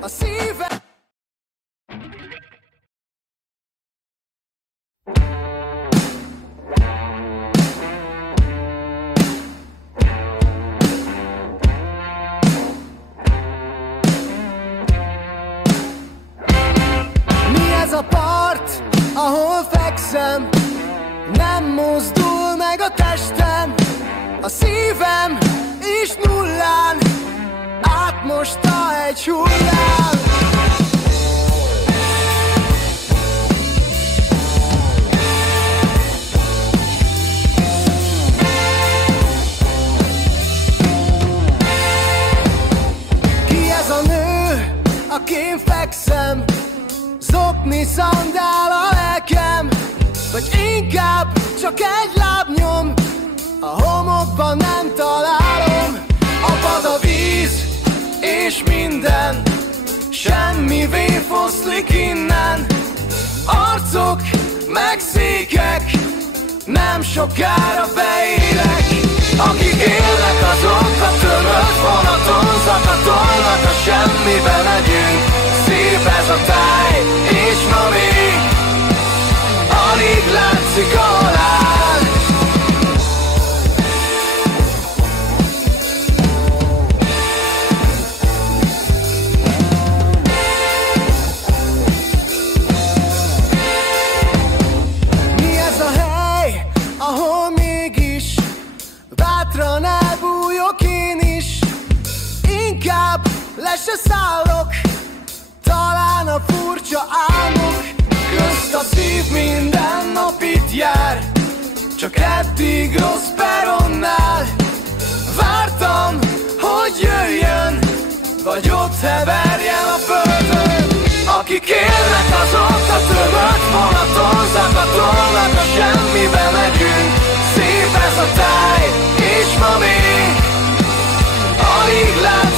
a szívem. Mi ez a part, ahol fekszem? Nem mozdul meg a testem, a szívem is nullán átmosta egy hullám. Ki ez a nő, akin fekszem? Zokni szandál a lelkem, vagy inkább csak egy lábnyom, a homokban nem találom. Apad a víz és minden, semmivé foszlik innen. Arcok meg székek, nem sokára beélek. Akik élnek azok a tömött vonaton, zakatolnak a semmibe megyünk. Szép ez a táj, és ma még alig látszik a halál. Mi ez a hely, ahol mégis bátran elbújok én is? Inkább le se szállok, talán a furcsa álmok közt a szív minden nap itt jár. Csak eddig rossz peronnál vártam, hogy jöjjön, vagy ott heverjen a földön. Akik élnek azok a tömött vonaton, zakatolnak a semmibe megyünk. Szép ez a táj, és ma még alig látszik